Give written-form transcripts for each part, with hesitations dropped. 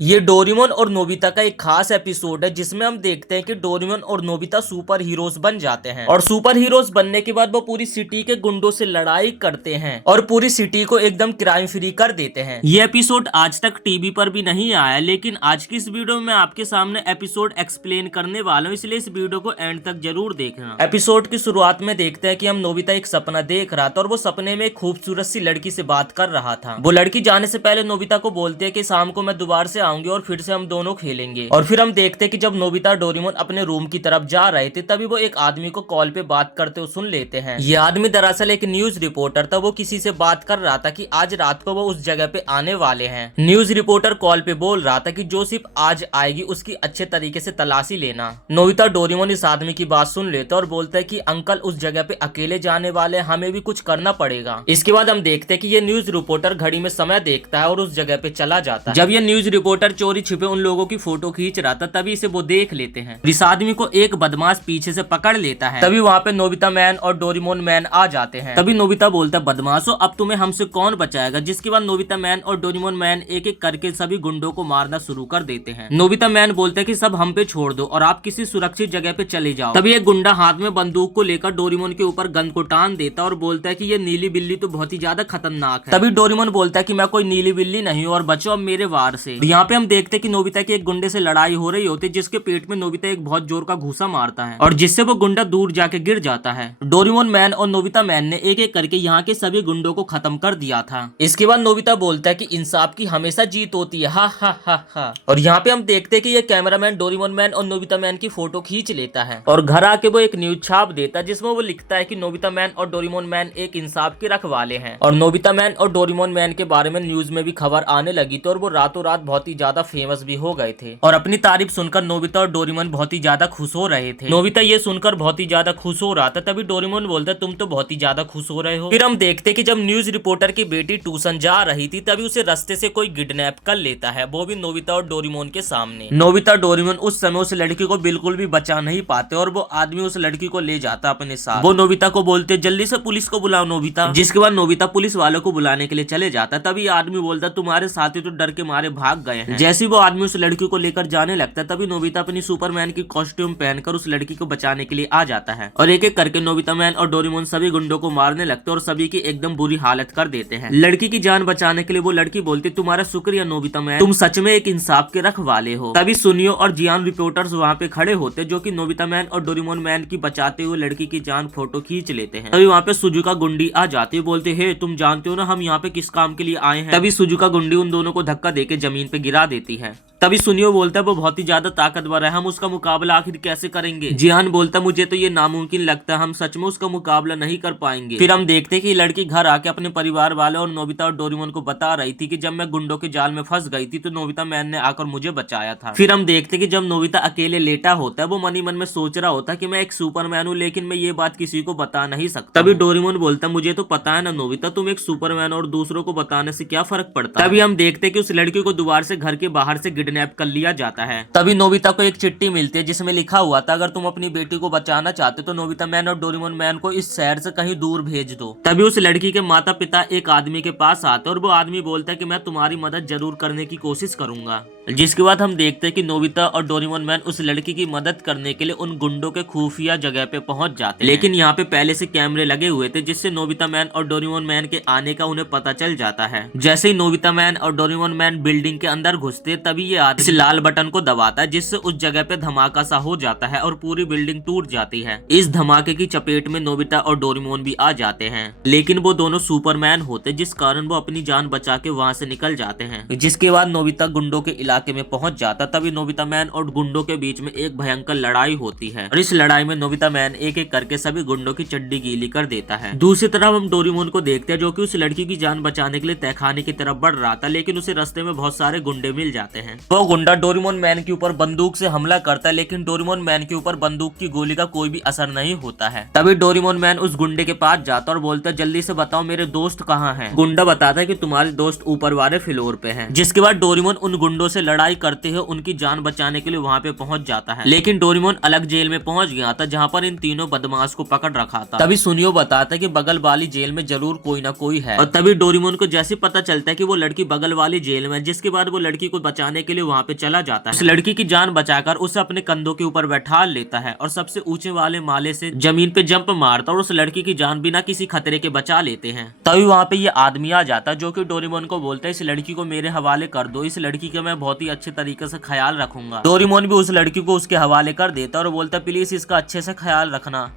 ये डोरेमोन और नोबिता का एक खास एपिसोड है जिसमें हम देखते हैं कि डोरेमोन और नोबिता सुपर हीरोज बन जाते हैं और सुपर हीरोज बनने के बाद वो पूरी सिटी के गुंडों से लड़ाई करते हैं और पूरी सिटी को एकदम क्राइम फ्री कर देते हैं। ये एपिसोड आज तक टीवी पर भी नहीं आया, लेकिन आज की इस वीडियो में आपके सामने एपिसोड एक्सप्लेन करने वाला हूँ, इसलिए इस वीडियो को एंड तक जरूर देखना। एपिसोड की शुरुआत में देखते हैं कि हम नोबिता एक सपना देख रहा था और वो सपने में एक खूबसूरत सी लड़की से बात कर रहा था। वो लड़की जाने से पहले नोबिता को बोलते है कि शाम को मैं दोबारा से आऊंगी और फिर से हम दोनों खेलेंगे। और फिर हम देखते हैं कि जब नोबिता और डोरेमोन अपने रूम की तरफ जा रहे थे तभी वो एक आदमी को कॉल पे बात करते हुए सुन लेते हैं। ये आदमी दरअसल एक न्यूज रिपोर्टर था। वो किसी से बात कर रहा था कि आज रात को वो उस जगह पे आने वाले हैं। न्यूज रिपोर्टर कॉल पे बोल रहा था कि जो शिप आज आएगी उसकी अच्छे तरीके से तलाशी लेना। नोबिता डोरेमोन इस आदमी की बात सुन लेता और बोलता है कि अंकल उस जगह पे अकेले जाने वाले, हमें भी कुछ करना पड़ेगा। इसके बाद हम देखते हैं कि ये न्यूज रिपोर्टर घड़ी में समय देखता है और उस जगह पे चला जाता है। जब ये न्यूज रिपोर्टर चोरी छिपे उन लोगों की फोटो खींच रहा था तभी इसे वो देख लेते हैं। इस आदमी को एक बदमाश पीछे से पकड़ लेता है। तभी वहाँ पे नोबिता मैन और डोरेमोन मैन आ जाते हैं। तभी नोबिता बोलता है, बदमाशो अब तुम्हें हमसे कौन बचाएगा। जिसके बाद नोबिता मैन और डोरेमोन मैन एक एक करके सभी गुंडों को मारना शुरू कर देते हैं। नोबिता मैन बोलता है कि सब हम पे छोड़ दो और आप किसी सुरक्षित जगह पे चले जाओ। तभी एक गुंडा हाथ में बंदूक को लेकर डोरेमोन के ऊपर गन को टान देता और बोलता है कि ये नीली बिल्ली तो बहुत ही ज्यादा खतरनाक है। तभी डोरेमोन बोलता है कि मैं कोई नीली बिल्ली नहीं हूँ और बचो अब मेरे वार से। यहाँ पे हम देखते हैं कि नोबिता की एक गुंडे से लड़ाई हो रही होती है जिसके पेट में नोबिता एक बहुत जोर का घूसा मारता है और जिससे वो गुंडा दूर जाके गिर जाता है। डोरेमोन मैन और नोबिता मैन ने एक एक करके यहाँ के सभी गुंडों को खत्म कर दिया था। इसके बाद नोबिता बोलता है कि इंसाफ की हमेशा जीत होती है, हा हा हा हा। और यहाँ पे हम देखते हैं कि ये कैमरामैन डोरेमोन मैन और नोबिता मैन की फोटो खींच लेता है और घर आके वो एक न्यूज छाप देता है जिसमें वो लिखता है कि नोबिता मैन और डोरेमोन मैन एक इंसाफ के रखवाले हैं। और नोबिता मैन और डोरेमोन मैन के बारे में न्यूज में भी खबर आने लगी थी और वो रातों रात बहुत ही ज्यादा फेमस भी हो गए थे और अपनी तारीफ सुनकर नोबिता और डोरेमोन बहुत ही ज्यादा खुश हो रहे थे। नोबिता ये सुनकर बहुत ही ज्यादा खुश हो रहा था। तभी डोरेमोन बोलता तुम तो बहुत ही ज्यादा खुश हो रहे हो। फिर हम देखते कि जब न्यूज रिपोर्टर की बेटी ट्यूशन जा रही थी तभी उसे रास्ते से कोई किडनैप कर लेता है, वो भी नोबिता और डोरेमोन के सामने। नोबिता डोरेमोन उस समय उस लड़की को बिल्कुल भी बचा नहीं पाते और वो आदमी उस लड़की को ले जाता अपने साथ। वो नोबिता को बोलते जल्दी से पुलिस को बुलाओ नोबिता। जिसके बाद नोबिता पुलिस वालों को बुलाने के लिए चले जाता। तभी आदमी बोलता तुम्हारे साथी तो डर के मारे भाग गए हैं। जैसे वो आदमी उस लड़की को लेकर जाने लगता है तभी नोबिता अपनी सुपरमैन की कॉस्ट्यूम पहनकर उस लड़की को बचाने के लिए आ जाता है और एक एक करके नोबिता मैन और डोरेमोन सभी गुंडों को मारने लगते और सभी की एकदम बुरी हालत कर देते हैं। लड़की की जान बचाने के लिए वो लड़की बोलती तुम्हारा शुक्रिया नोबिता मैन, तुम सच में एक इंसाफ के रखवाले हो। तभी सुनियो और जियान रिपोर्टर्स वहाँ पे खड़े होते जो कि नोबिता मैन और डोरेमोन मैन की बचाते हुए लड़की की जान फोटो खींच लेते हैं। तभी वहाँ पे सुजुका गुंडी आ जाती है, बोलते हे तुम जानते हो ना हम यहाँ पे किस काम के लिए आए हैं। तभी सुजुका गुंडी उन दोनों को धक्का देके जमीन पे गिरा देती है। तभी सुनियो बोलता है वो बहुत ही ज्यादा ताकतवर है, हम उसका मुकाबला आखिर कैसे करेंगे। जियान बोलता मुझे तो ये नामुमकिन लगता है, हम सच में उसका मुकाबला नहीं कर पाएंगे। फिर हम देखते कि लड़की घर आके अपने परिवार वाले और नोबिता और डोरेमोन को बता रही थी कि जब मैं गुंडों के जाल में फंस गई थी तो नोबिता मैन ने आकर मुझे बचाया था। फिर हम देखते कि जब नोबिता अकेले लेटा होता है वो मन ही मन में सोच रहा होता कि मैं एक सुपरमैन हूँ लेकिन मैं ये बात किसी को बता नहीं सकता। तभी डोरेमोन बोलता मुझे तो पता है ना नोबिता, तुम एक सुपरमैन और दूसरों को बताने से क्या फर्क पड़ता है। तभी हम देखते कि उस लड़की को दोबारा से घर के बाहर से किडनैप कर लिया जाता है। तभी नोबिता को एक चिट्ठी मिलती है जिसमें लिखा हुआ था अगर तुम अपनी बेटी को बचाना चाहते तो नोबिता मैन और डोरेमोन मैन को इस शहर से कहीं दूर भेज दो। तभी उस लड़की के माता पिता एक आदमी के पास आते और वो आदमी बोलता है कि मैं तुम्हारी मदद जरूर करने की कोशिश करूंगा। जिसके बाद हम देखते हैं कि नोबिता और डोरेमोन मैन उस लड़की की मदद करने के लिए उन गुंडों के खुफिया जगह पे पहुंच जाते हैं। लेकिन यहाँ पे पहले से कैमरे लगे हुए थे जिससे नोबिता मैन और डोरेमोन मैन के आने का उन्हें पता चल जाता है। जैसे ही नोबिता मैन और डोरेमोन मैन बिल्डिंग के अंदर घुसते तभी ये आदमी इस लाल बटन को दबाता है जिससे उस जगह पे धमाका सा हो जाता है और पूरी बिल्डिंग टूट जाती है। इस धमाके की चपेट में नोबिता और डोरेमोन भी आ जाते हैं लेकिन वो दोनों सुपरमैन होते जिस कारण वो अपनी जान बचा के वहाँ से निकल जाते हैं। जिसके बाद नोबिता गुंडों के इलाके में पहुंच जाता। तभी नोबिता मैन और गुंडों के बीच में एक भयंकर लड़ाई होती है और इस लड़ाई में नोबिता मैन एक एक करके सभी गुंडों की चड्डी गीली कर देता है। दूसरी तरफ हम डोरेमोन को देखते हैं जो कि उस लड़की की जान बचाने के लिए तहखाने की तरफ बढ़ रहा था लेकिन उसे रास्ते में बहुत सारे गुंडे मिल जाते हैं। वो गुंडा डोरेमोन मैन के ऊपर बंदूक से हमला करता है लेकिन डोरेमोन मैन के ऊपर बंदूक की गोली का कोई भी असर नहीं होता है। तभी डोरेमोन मैन उस गुंडे के पास जाता और बोलता है जल्दी से बताओ मेरे दोस्त कहाँ हैं। गुंडा बताता है कि तुम्हारे दोस्त ऊपर वाले फ्लोर पे हैं। जिसके बाद डोरेमोन उन गुंडों से लड़ाई करते हुए उनकी जान बचाने के लिए वहाँ पे पहुंच जाता है लेकिन डोरेमोन अलग जेल में पहुंच गया था जहाँ पर इन तीनों बदमाश को पकड़ रखा था। तभी सुनियो बताता है कि बगल वाली जेल में जरूर कोई ना कोई है और तभी डोरेमोन को जैसे पता चलता है कि वो लड़की बगल वाली जेल में, जिसके बाद वो लड़की को बचाने के लिए लिए वहाँ पे चला जाता है। उस लड़की की जान बचाकर उसे अपने कंधों के ऊपर बैठा लेता है और सबसे ऊंचे वाले माले से जमीन पे जंप मारता और उस लड़की की जान बिना किसी खतरे के बचा लेते हैं। तभी वहाँ पे ये आदमी आ जाता है जो कि डोरेमोन को बोलता है इस लड़की को मेरे हवाले कर दो, इस लड़की का मैं बहुत ही अच्छे तरीके से ख्याल रखूंगा। डोरेमोन भी उस लड़की को उसके हवाले कर देता है और बोलता है प्लीज इसका अच्छे से ख्याल रखना।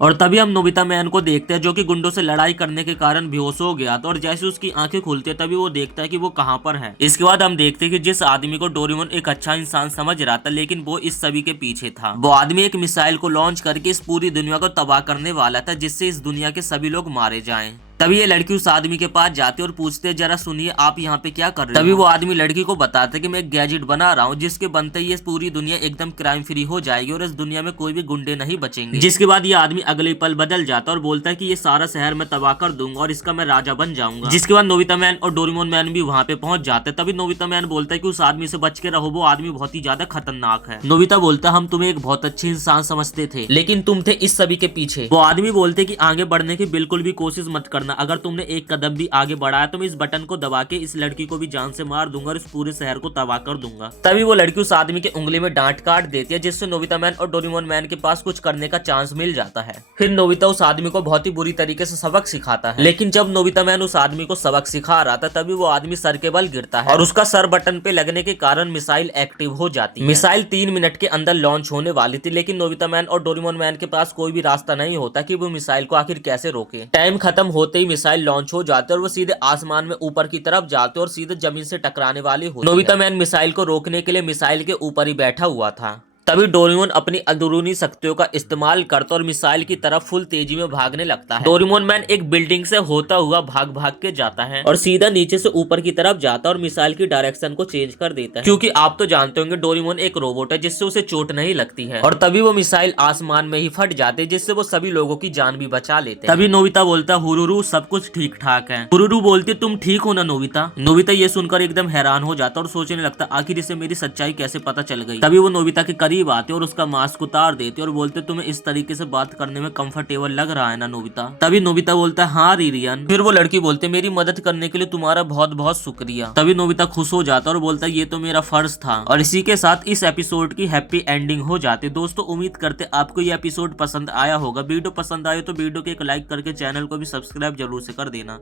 और तभी हम नोबिता मैन को देखते हैं जो कि गुंडों से लड़ाई करने के कारण बेहोश हो गया था और जैसे उसकी आंखें खुलती है तभी वो देखता है कि वो कहां पर है। इसके बाद हम देखते हैं कि जिस आदमी को डोरेमोन एक अच्छा इंसान समझ रहा था लेकिन वो इस सभी के पीछे था। वो आदमी एक मिसाइल को लॉन्च करके इस पूरी दुनिया को तबाह करने वाला था जिससे इस दुनिया के सभी लोग मारे जाएं। तभी ये लड़की उस आदमी के पास जाती है और पूछते हैं जरा सुनिए आप यहाँ पे क्या कर रहे हो। तभी वो आदमी लड़की को बताता है कि मैं एक गैजेट बना रहा हूँ जिसके बनते ही ये पूरी दुनिया एकदम क्राइम फ्री हो जाएगी और इस दुनिया में कोई भी गुंडे नहीं बचेंगे। जिसके बाद ये आदमी अगले पल बदल जाता है और बोलता है कि ये सारा शहर मैं तबाह कर दूंगा और इसका मैं राजा बन जाऊंगा। जिसके बाद नोबिता मैन और डोरेमोन मैन भी वहाँ पे पहुंच जाते हैं। तभी नोबिता मैन बोलता है कि उस आदमी से बच के रहो, वो आदमी बहुत ही ज्यादा खतरनाक है। नोबिता बोलता है हम तुम्हें एक बहुत अच्छे इंसान समझते थे लेकिन तुम थे इस सभी के पीछे। वो आदमी बोलते कि आगे बढ़ने की बिल्कुल भी कोशिश मत करना, अगर तुमने एक कदम भी आगे बढ़ाया तो मैं इस बटन को दबा के इस लड़की को भी जान से मार दूंगा और इस पूरे शहर को तबाह कर दूंगा। तभी वो लड़की उस आदमी के उंगली में डांट काट देती है जिससे नोबिता मैन और डोरेमोन मैन के पास कुछ करने का चांस मिल जाता है। फिर नोबिता उस आदमी को बहुत ही बुरी तरीके से सबक सिखाता है लेकिन जब नोबिता मैन उस आदमी को सबक सिखा रहा था तभी वो आदमी सर के बल गिरता है और उसका सर बटन पे लगने के कारण मिसाइल एक्टिव हो जाती है। मिसाइल 3 मिनट के अंदर लॉन्च होने वाली थी लेकिन नोबिता मैन और डोरेमोन मैन के पास कोई भी रास्ता नहीं होता कि वो मिसाइल को आखिर कैसे रोके। टाइम खत्म होते ही मिसाइल लॉन्च हो जाते और वो सीधे आसमान में ऊपर की तरफ जाते और सीधे जमीन से टकराने वाली होती है। नोबिता मैन मिसाइल को रोकने के लिए मिसाइल के ऊपर ही बैठा हुआ था। तभी डोरेमोन अपनी अंदरूनी शक्तियों का इस्तेमाल करता और मिसाइल की तरफ फुल तेजी में भागने लगता है। डोरेमोन मैन एक बिल्डिंग से होता हुआ भाग भाग के जाता है और सीधा नीचे से ऊपर की तरफ जाता और मिसाइल की डायरेक्शन को चेंज कर देता है क्योंकि आप तो जानते होंगे डोरेमोन एक रोबोट है जिससे उसे चोट नहीं लगती है। और तभी वो मिसाइल आसमान में ही फट जाते जिससे वो सभी लोगों की जान भी बचा लेते हैं। तभी नोबिता बोलता हुरुरु सब कुछ ठीक ठाक है। हुरुरु बोलती तुम ठीक हो ना नोबिता। नोबिता ये सुनकर एकदम हैरान हो जाता और सोचने लगता आखिर इसे मेरी सच्चाई कैसे पता चल गई। तभी वो नोबिता के करीब आते और उसका मास्क उतार देते और बोलते तुम्हें इस तरीके से बात करने में कंफर्टेबल लग रहा है ना नोबिता। तभी नोबिता बोलता है हाँ रिरियन। फिर वो लड़की बोलते मेरी मदद करने के लिए तुम्हारा बहुत बहुत शुक्रिया। तभी नोबिता खुश हो जाता और बोलता ये तो मेरा फर्ज था। और इसी के साथ इस एपिसोड की हैप्पी एंडिंग हो जाती। दोस्तों उम्मीद करते आपको ये एपिसोड पसंद आया होगा। वीडियो पसंद आए तो वीडियो को एक लाइक करके चैनल को भी सब्सक्राइब जरूर से कर देना।